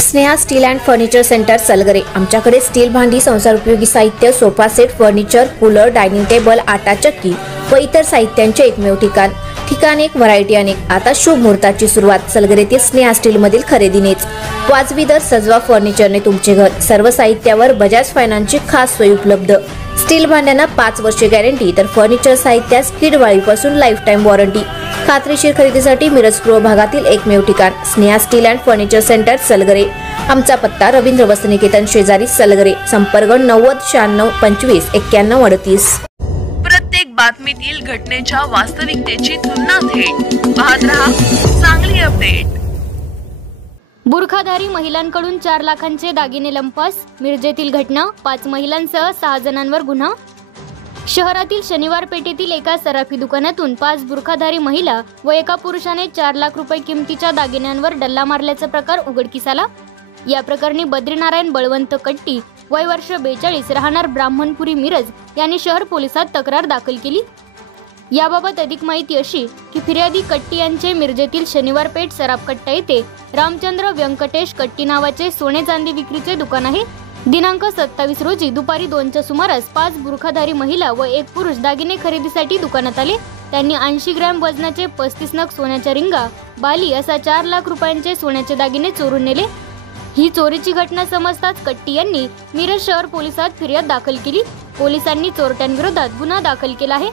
Sneha steel and furniture centre Salgare. आमच्याकडे steel भांडी, संसार उपयोगी साहित्य, sofa set, furniture, cooler, dining table, आटा चक्की व इतर साहित्यांचे एकमेव ठिकाण एक, व्हरायटी अनेक। आता शुभ मुहूर्ताची सुरुवात सलगरेतील स्नेहा स्टील मधील खरेदीनेच। वाजवी दर, सजवा फर्निचरने तुमचे घर। सर्व साहित्यावर बजाज फायनान्सची खास सोय उपलब्ध। स्टील भांड्यांना 5 वर्षे गॅरंटी, तर फर्निचर साहित्यास किडवाळीपासून लाईफ टाइम वॉरंटी। खात्रीशीर खरेदीसाठी मिरज पूर्व भागातील एकमेव ठिकाण Sneha steel and furniture centre Salgare. आमचा पत्ता रवींद्र वस्त्रनिकेतन शेजारी सलगरे। संपर्क 90 96 25 91 38। प्रत्येक बातमीतील घटनेच्या वास्तविकतेची तुलना थेट पाहत रहा चांगली अपडेट। बुरखाधारी महिलांकडून 4 लाखांचे दागिने लंपास। मिरजेतील घटना, 5 महिलांसह 6 जणांवर गुन्हा। शहरातील शनिवार पेठेतील एका सराफी दुकानातून 5 बुरखाधारी महिला व एका पुरुषाने 4 लाख रुपये किमतीच्या दागिन्यांवर डल्ला मारल्याचा प्रकार उघडकीस आला। या प्रकरणी बद्रीनारायण बळवंत कट्टी, वय वर्ष 42, राहणार ब्राह्मणपुरी मिरज यांनी शहर पोलिसात तक्रार दाखल केली। याबाबत अधिक माहिती अशी की फिर्यादी कट्टी यांचे मिरजेतील शनिवार पेठ सराफकट्टा येथे रामचंद्र व्यंकटेश कट्टी नावाचे सोने चांदी विक्रीचे दुकान आहे। दिनांक 27 रोजी दुपारी 2च्या सुमारास 5 बुरखाधारी महिला व 1 पुरुष दागिने खरेदीसाठी दुकानात आले। त्यांनी 80 ग्रॅम वजनाचे 35 नग सोन्याच्या रिंगा, बाली असा 4 लाख रुपयांचे सोन्याचे दागिने चोरून नेले। ही चोरीची घटना समजताच कट्टी यांनी मिरज शहर पोलिसात फिर्याद दाखल केली। पोलिसांनी चोरट्यांविरोधात गुन्हा दाखल केला आहे।